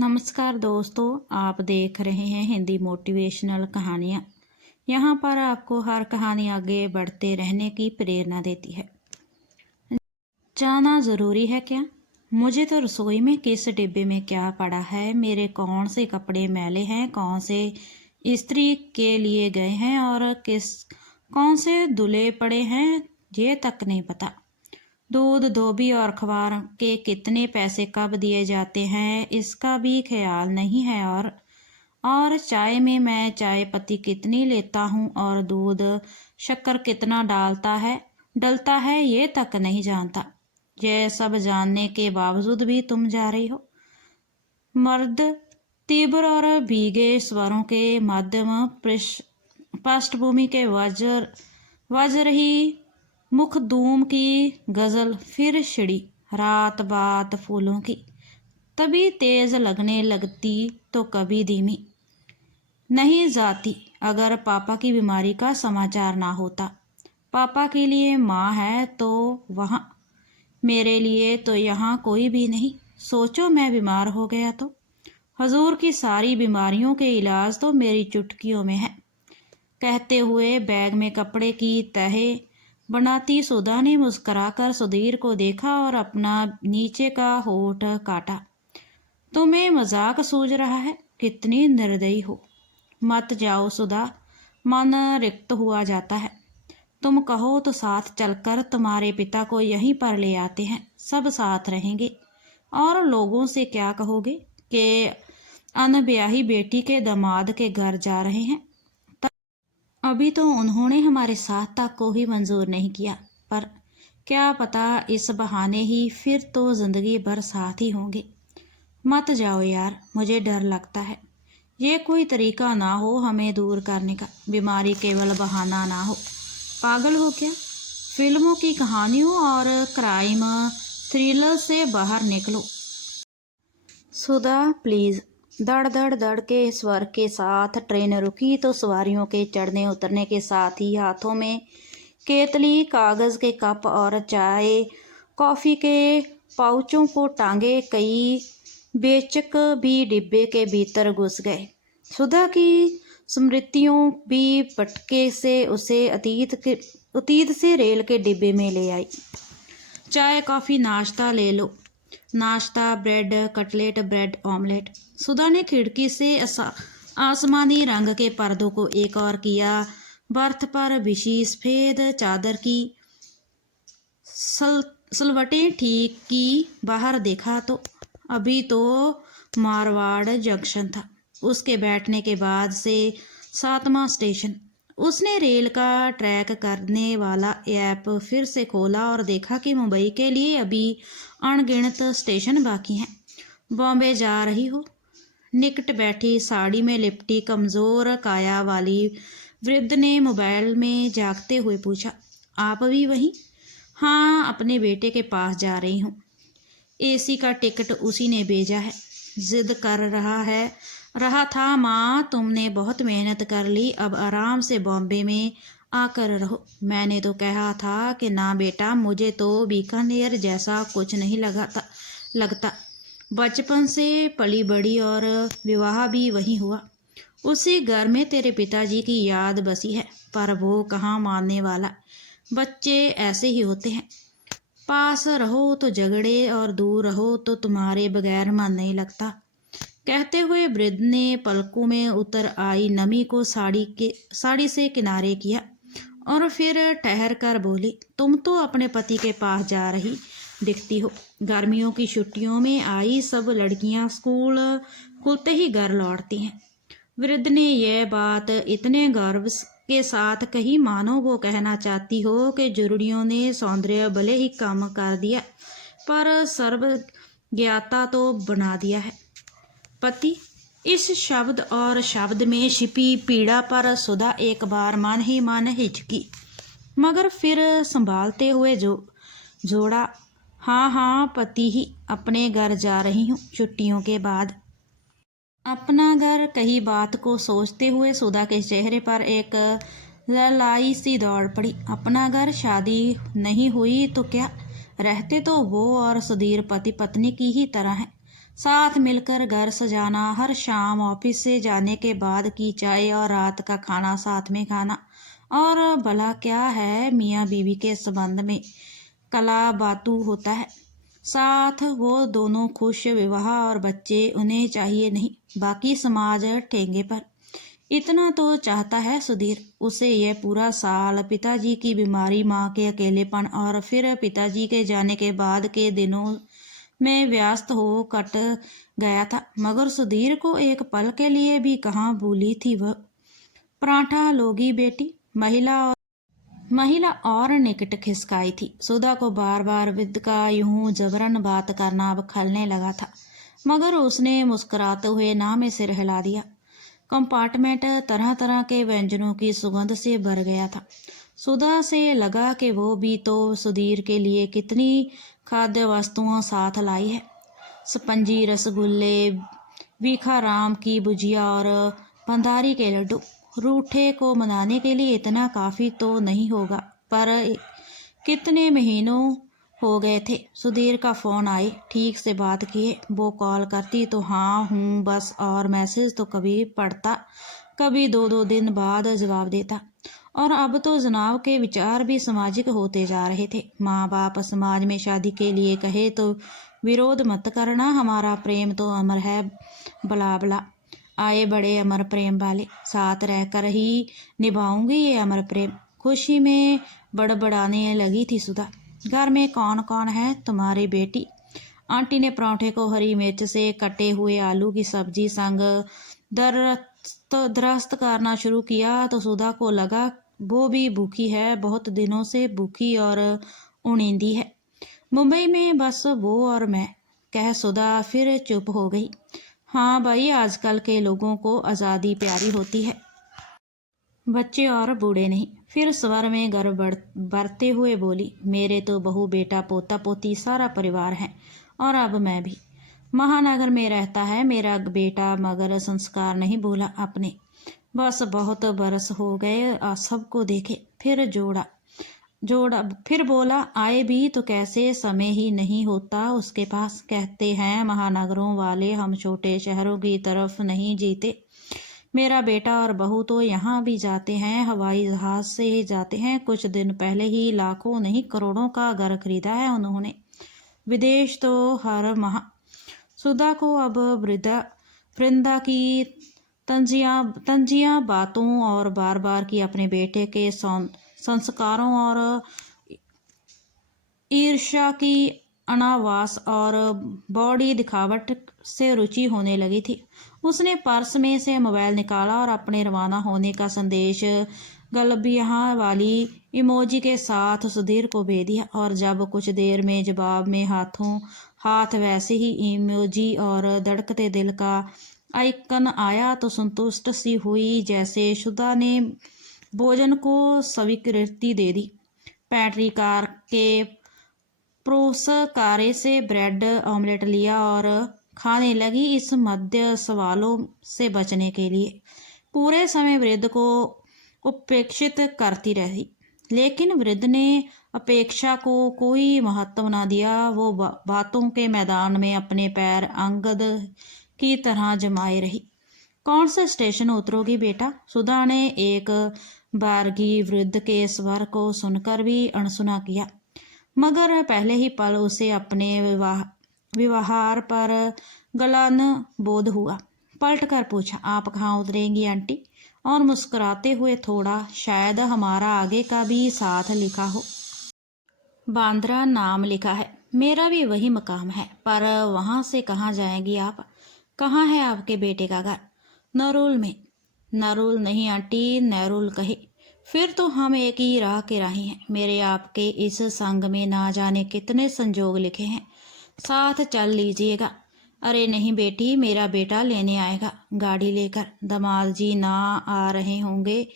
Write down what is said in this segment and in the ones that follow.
नमस्कार दोस्तों, आप देख रहे हैं हिंदी मोटिवेशनल कहानियाँ। यहाँ पर आपको हर कहानी आगे बढ़ते रहने की प्रेरणा देती है। जाना ज़रूरी है क्या? मुझे तो रसोई में किस डिब्बे में क्या पड़ा है, मेरे कौन से कपड़े मैले हैं, कौन से इस्त्री के लिए गए हैं और कौन से धुले पड़े हैं, ये तक नहीं पता। दूध, धोबी और अखबार के कितने पैसे कब दिए जाते हैं, इसका भी ख्याल नहीं है। और चाय में मैं चाय पत्ती कितनी लेता हूँ और दूध शक्कर कितना डलता है, ये तक नहीं जानता। ये सब जानने के बावजूद भी तुम जा रही हो। मर्द तीव्र और भीगे स्वरों के मध्यम पृष्ठभूमि के वज्र ही मुखदूम की गजल फिर छिड़ी। रात बात फूलों की, तभी तेज लगने लगती तो कभी धीमी नहीं जाती। अगर पापा की बीमारी का समाचार ना होता। पापा के लिए माँ है तो वहाँ, मेरे लिए तो यहाँ कोई भी नहीं। सोचो मैं बीमार हो गया तो हजूर की सारी बीमारियों के इलाज तो मेरी चुटकियों में है। कहते हुए बैग में कपड़े की तह बनाती सुधा ने मुस्कुराकर सुधीर को देखा और अपना नीचे का होठ काटा। तुम्हें मजाक सूझ रहा है? कितनी निर्दयी हो। मत जाओ सुधा, मन रिक्त हुआ जाता है। तुम कहो तो साथ चलकर तुम्हारे पिता को यहीं पर ले आते हैं, सब साथ रहेंगे। और लोगों से क्या कहोगे कि अनब्याही बेटी के दामाद के घर जा रहे हैं? अभी तो उन्होंने हमारे साथ तक को ही मंजूर नहीं किया, पर क्या पता इस बहाने ही फिर तो जिंदगी भर साथ ही होंगे। मत जाओ यार, मुझे डर लगता है। ये कोई तरीका ना हो हमें दूर करने का, बीमारी केवल बहाना ना हो। पागल हो क्या? फिल्मों की कहानियों और क्राइम थ्रिलर से बाहर निकलो। सुधा प्लीज। दड़ दड़ दड़ के स्वर के साथ ट्रेन रुकी तो सवारियों के चढ़ने उतरने के साथ ही हाथों में केतली, कागज़ के कप और चाय कॉफ़ी के पाउचों को टांगे कई बेचक भी डिब्बे के भीतर घुस गए। सुधा की स्मृतियों भी पटके से उसे अतीत से रेल के डिब्बे में ले आई। चाय, कॉफ़ी, नाश्ता ले लो। नाश्ता ब्रेड कटलेट, ब्रेड ऑमलेट। सुधा ने खिड़की से आसमानी रंग के पर्दों को एक और किया। बर्थ पर बिछी सफेद चादर की सलवटें ठीक की। बाहर देखा तो अभी तो मारवाड़ जंक्शन था। उसके बैठने के बाद से 7वां स्टेशन। उसने रेल का ट्रैक करने वाला ऐप फिर से खोला और देखा कि मुंबई के लिए अभी अनगिनत स्टेशन बाकी हैं। बॉम्बे जा रही हो? निकट बैठी साड़ी में लिपटी कमज़ोर काया वाली वृद्ध ने मोबाइल में जागते हुए पूछा। आप भी वहीं? हाँ, अपने बेटे के पास जा रही हूँ। एसी का टिकट उसी ने भेजा है। जिद कर रहा था माँ, तुमने बहुत मेहनत कर ली, अब आराम से बॉम्बे में आकर रहो। मैंने तो कहा था कि ना बेटा, मुझे तो बीकानेर जैसा कुछ नहीं लगता। बचपन से पली बड़ी और विवाह भी वहीं हुआ। उसी घर में तेरे पिताजी की याद बसी है, पर वो कहाँ मानने वाला। बच्चे ऐसे ही होते हैं, पास रहो तो झगड़े और दूर रहो तो तुम्हारे बगैर मन नहीं लगता। कहते हुए वृद्ध ने पलकों में उतर आई नमी को साड़ी से किनारे किया और फिर ठहर कर बोली, तुम तो अपने पति के पास जा रही दिखती हो। गर्मियों की छुट्टियों में आई सब लड़कियां स्कूल खुलते ही घर लौटती हैं। वृद्ध ने यह बात इतने गर्व के साथ कही मानो वो कहना चाहती हो कि जुड़ियों ने सौंदर्य भले ही कम कर दिया, पर सर्वज्ञता तो बना दिया है। पति, इस शब्द और शब्द में छिपी पीड़ा पर सुधा एक बार मन ही मन हिचकी, मगर फिर संभालते हुए जोड़ा, हाँ, पति ही। अपने घर जा रही हूँ छुट्टियों के बाद। अपना घर कही बात को सोचते हुए सुधा के चेहरे पर एक ललाई सी दौड़ पड़ी। अपना घर, शादी नहीं हुई तो क्या, रहते तो वो और सुधीर पति पत्नी की ही तरह हैं। साथ मिलकर घर सजाना, हर शाम ऑफिस से जाने के बाद की चाय और रात का खाना साथ में खाना। और भला क्या है मियाँ बीवी के संबंध में कला बातू होता है। साथ वो दोनों खुश, विवाह और बच्चे उन्हें चाहिए नहीं, बाकी समाज ठेंगे पर। इतना तो चाहता है सुधीर। उसे यह पूरा साल पिताजी की बीमारी, माँ के अकेलेपन और फिर पिताजी के जाने के बाद के दिनों में व्यस्त हो कट गया था, मगर सुधीर को एक पल के लिए भी कहाँ भूली थी वह। पराठा लोगी बेटी? महिला और निकट खिसकाई थी। सुधा को बार बार विद का यूं जबरन बात करना अब खलने लगा था, मगर उसने मुस्कुराते हुए ना में सिर हिला दिया। कंपार्टमेंट तरह तरह के व्यंजनों की सुगंध से भर गया था। सुधा से लगा कि वो भी तो सुधीर के लिए कितनी खाद्य वस्तुओं साथ लाई है। स्पंजी रसगुल्ले, वीखाराम की भुजिया और पंधारी के लड्डू। रूठे को मनाने के लिए इतना काफ़ी तो नहीं होगा, पर कितने महीनों हो गए थे सुधीर का फ़ोन आए ठीक से बात किए। वो कॉल करती तो हाँ हूँ बस, और मैसेज तो कभी पढ़ता, कभी 2-2 दिन बाद जवाब देता। और अब तो जनाब के विचार भी सामाजिक होते जा रहे थे। माँ बाप समाज में शादी के लिए कहे तो विरोध मत करना, हमारा प्रेम तो अमर है, बला बला। आए बड़े अमर प्रेम वाले, साथ रहकर ही निभाऊंगी ये अमर प्रेम। खुशी में बड़बड़ाने लगी थी सुधा। घर में कौन कौन है? तुम्हारी बेटी। आंटी ने पराठे को हरी मिर्च से कटे हुए आलू की सब्जी संग दरस्त करना शुरू किया तो सुधा को लगा वो भी भूखी है, बहुत दिनों से भूखी और उणींदी है। मुंबई में बस वो और मैं, कह सुधा फिर चुप हो गई। हाँ भाई, आजकल के लोगों को आज़ादी प्यारी होती है, बच्चे और बूढ़े नहीं। फिर स्वर में गर्व बढ़ते हुए बोली, मेरे तो बहू बेटा पोता पोती सारा परिवार है, और अब मैं भी। महानगर में रहता है मेरा बेटा, मगर संस्कार नहीं भूला अपने। बस बहुत बरस हो गए सबको देखे। फिर जोड़ा फिर बोला, आए भी तो कैसे, समय ही नहीं होता उसके पास। कहते हैं महानगरों वाले हम छोटे शहरों की तरफ नहीं जीते। मेरा बेटा और बहू तो यहाँ भी जाते हैं, हवाई जहाज से ही जाते हैं। कुछ दिन पहले ही लाखों नहीं करोड़ों का घर खरीदा है उन्होंने, विदेश तो हर माह। सुधा को अब वृंदा की तंजिया बातों और बार बार की अपने बेटे के संस्कारों और ईर्ष्या की अनावास और बॉडी दिखावट से रुचि होने लगी थी। उसने पर्स में से मोबाइल निकाला और अपने रवाना होने का संदेश गलबियाँ वाली इमोजी के साथ सुधीर को भेज दिया। और जब कुछ देर में जवाब में हाथ वैसे ही इमोजी और धड़कते दिल का आइकन आया तो संतुष्ट सी हुई, जैसे सुधा ने भोजन को स्वीकृति दे दी। पैंट्री कार के प्रोसकारे से ब्रेड ऑमलेट लिया और खाने लगी, इस मध्य सवालों से बचने के लिए। पूरे समय वृद्ध को उपेक्षित करती रही, लेकिन वृद्ध ने अपेक्षा को कोई महत्व न दिया। वो बातों के मैदान में अपने पैर अंगद की तरह जमाए रही। कौन से स्टेशन उतरोगी बेटा? सुधा ने एक बारगी वृद्ध के स्वर को सुनकर भी अनसुना किया, मगर पहले ही पल उसे अपने व्यवहार पर गलन बोध हुआ। पलट कर पूछा, आप कहाँ उतरेंगी आंटी? और मुस्कुराते हुए थोड़ा, शायद हमारा आगे का भी साथ लिखा हो। बांद्रा नाम लिखा है, मेरा भी वही मकाम है, पर वहाँ से कहाँ जाएंगी आप? कहाँ है आपके बेटे का घर? नरूल में। नरूल नहीं आंटी, नैरुल कहे। फिर तो हम एक ही राह के राही हैं। मेरे आपके इस संग में ना जाने कितने संजोग लिखे हैं, साथ चल लीजिएगा। अरे नहीं बेटी, मेरा बेटा लेने आएगा गाड़ी लेकर। दामाद जी ना आ रहे होंगे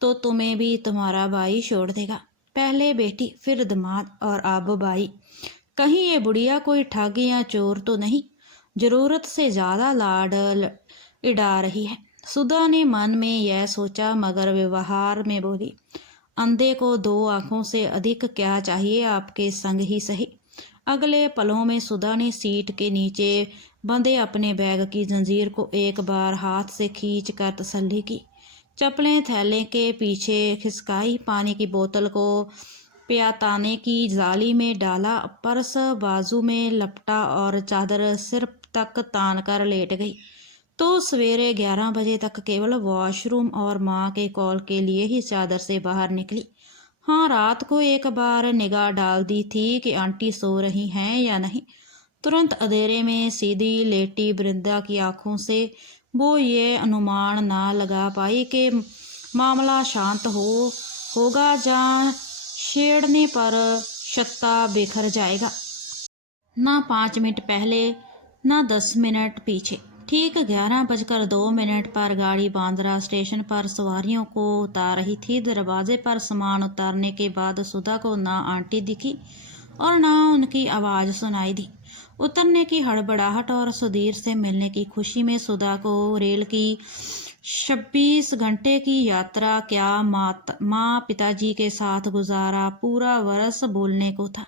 तो तुम्हें भी तुम्हारा भाई छोड़ देगा। पहले बेटी, फिर दामाद और अब भाई। कहीं ये बुढ़िया कोई ठग या चोर तो नहीं, जरूरत से ज़्यादा लाड इड़ा रही है। सुधा ने मन में यह सोचा, मगर व्यवहार में बोली, अंधे को 2 आंखों से अधिक क्या चाहिए, आपके संग ही सही। अगले पलों में सुधा ने सीट के नीचे बंधे अपने बैग की जंजीर को एक बार हाथ से खींच कर तसल्ली की। चप्पलें थैले के पीछे खिसकाई, पानी की बोतल को प्याताने की जाली में डाला, पर्स बाजू में लपटा और चादर सिर तक तान कर लेट गई। तो सवेरे 11 बजे तक केवल वॉशरूम और माँ के कॉल के लिए ही चादर से बाहर निकली। हाँ, रात को एक बार निगाह डाल दी थी कि आंटी सो रही हैं या नहीं। तुरंत अंधेरे में सीधी लेटी वृंदा की आंखों से वो ये अनुमान ना लगा पाई कि मामला शांत होगा या छेड़ने पर छत्ता बिखर जाएगा। ना 5 मिनट पहले, ना 10 मिनट पीछे। ठीक 11:02 पर गाड़ी बांद्रा स्टेशन पर सवारियों को उतार रही थी। दरवाजे पर सामान उतारने के बाद सुधा को ना आंटी दिखी और ना उनकी आवाज़ सुनाई दी। उतरने की हड़बड़ाहट और सुधीर से मिलने की खुशी में सुधा को रेल की 26 घंटे की यात्रा क्या माँ पिताजी के साथ गुजारा पूरा वर्ष बोलने को था।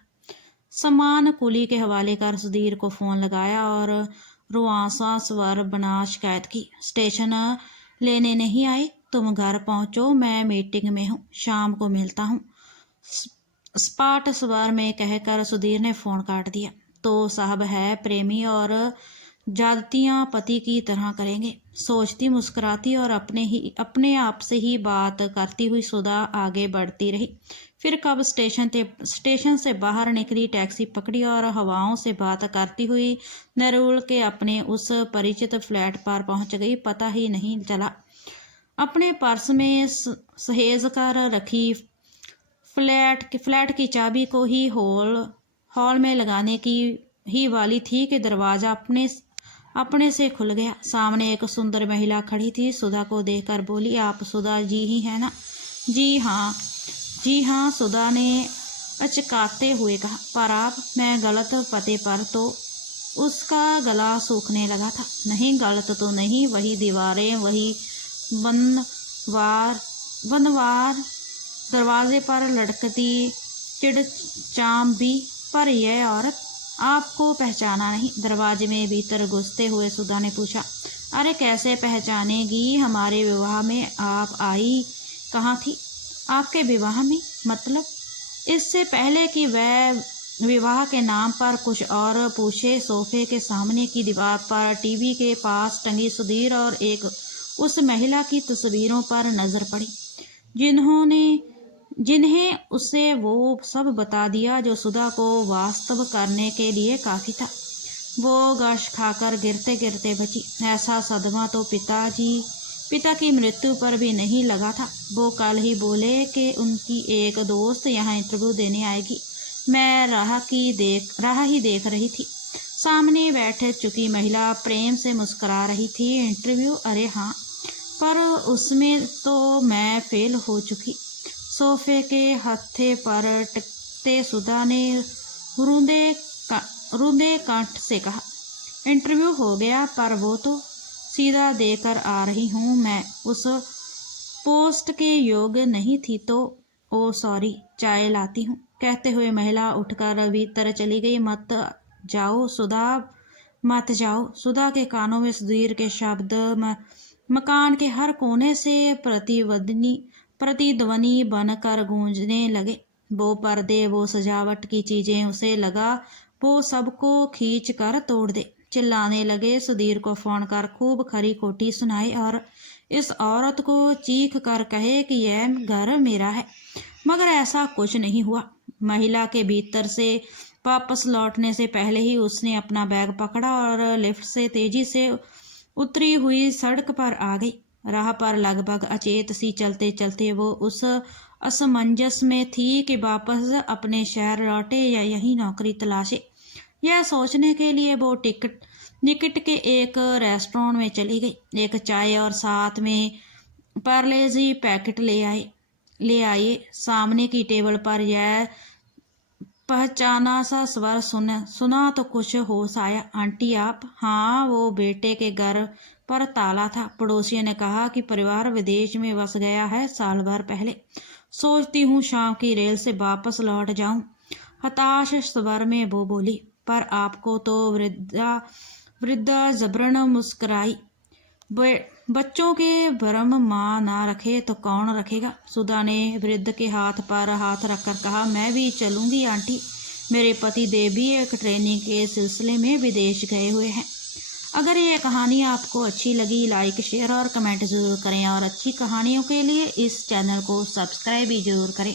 सामान कुली के हवाले कर सुधीर को फ़ोन लगाया और रुआंसा स्वर बना शिकायत की। स्टेशन लेने नहीं आए? तुम घर पहुंचो, मैं मीटिंग में हूँ, शाम को मिलता हूँ, स्पाट स्वर में कहकर सुधीर ने फ़ोन काट दिया। तो साहब है प्रेमी और ज्यादतियाँ पति की तरह करेंगे, सोचती मुस्कुराती और अपने आप से ही बात करती हुई सुधा आगे बढ़ती रही। फिर कब स्टेशन से बाहर निकली, टैक्सी पकड़ी और हवाओं से बात करती हुई नरूल के अपने उस परिचित फ्लैट पर पहुंच गई, पता ही नहीं चला। अपने पर्स में सहेज कर रखी फ्लैट की चाबी को ही हॉल में लगाने की ही वाली थी कि दरवाज़ा अपने से खुल गया। सामने एक सुंदर महिला खड़ी थी। सुधा को देखकर बोली, आप सुधा जी ही हैं ना? जी हाँ, सुधा ने अचकाते हुए कहा। पर आप? मैं गलत पते पर? तो उसका गला सूखने लगा था। नहीं, गलत तो नहीं, वही दीवारें, वही बंदवार, दरवाजे पर लटकती चिड़चांबी, पर यह औरत आपको पहचाना नहीं? दरवाजे में भीतर घुसते हुए सुधा ने पूछा। अरे कैसे पहचानेगी, हमारे विवाह में आप आई कहाँ थी? आपके विवाह में? मतलब इससे पहले कि वह विवाह के नाम पर कुछ और पूछे, सोफे के सामने की दीवार पर टीवी के पास टंगी सुधीर और एक उस महिला की तस्वीरों पर नजर पड़ी जिन्हें उसे वो सब बता दिया जो सुधा को वास्तव करने के लिए काफ़ी था। वो गश खाकर गिरते गिरते बची। ऐसा सदमा तो पिता की मृत्यु पर भी नहीं लगा था। वो कल ही बोले कि उनकी एक दोस्त यहाँ इंटरव्यू देने आएगी। मैं राह ही देख रही थी। सामने बैठे चुकी महिला प्रेम से मुस्कुरा रही थी। इंटरव्यू? अरे हाँ, पर उसमें तो मैं फेल हो चुकी। सोफे के हत्थे पर टिकते सुधा ने रूंधे कंठ से कहा। इंटरव्यू हो गया, पर वो तो सीधा देकर आ रही हूँ मैं। उस पोस्ट के योग्य नहीं थी तो ओ सॉरी, चाय लाती हूँ, कहते हुए महिला उठकर भीतर चली गई। मत जाओ सुधा, मत जाओ। सुधा के कानों में सुधीर के शब्द मकान के हर कोने से प्रतिध्वनि बनकर गूंजने लगे। वो पर्दे, वो सजावट की चीजें, उसे लगा वो सबको खींच कर तोड़ दे। चिल्लाने लगे, सुधीर को फोन कर खूब खरी खोटी सुनाए और इस औरत को चीख कर कहे कि यह घर मेरा है। मगर ऐसा कुछ नहीं हुआ। महिला के भीतर से वापस लौटने से पहले ही उसने अपना बैग पकड़ा और लिफ्ट से तेजी से उतरी हुई सड़क पर आ गई। राह पर लगभग अचेत सी चलते चलते वो उस असमंजस में थी कि वापस अपने शहर लौटे या यहीं नौकरी तलाशे। यह सोचने के लिए वो निकट के एक रेस्टोरेंट में चली गई। एक चाय और साथ में पार्लेजी पैकेट ले आए। सामने की टेबल पर यह पहचाना सा स्वर सुना तो कुछ होश आया। आंटी आप? हाँ, वो बेटे के घर पर ताला था। पड़ोसियों ने कहा कि परिवार विदेश में बस गया है साल भर पहले। सोचती हूँ शाम की रेल से वापस लौट जाऊं, हताश स्वर में वो बोली। पर आपको तो वृद्धा जबरन मुस्कुराई। बच्चों के भरम माँ ना रखे तो कौन रखेगा। सुधा ने वृद्ध के हाथ पर हाथ रखकर कहा, मैं भी चलूँगी आंटी। मेरे पति देव भी एक ट्रेनिंग के सिलसिले में विदेश गए हुए हैं। अगर ये कहानी आपको अच्छी लगी, लाइक शेयर और कमेंट ज़रूर करें और अच्छी कहानियों के लिए इस चैनल को सब्सक्राइब भी ज़रूर करें।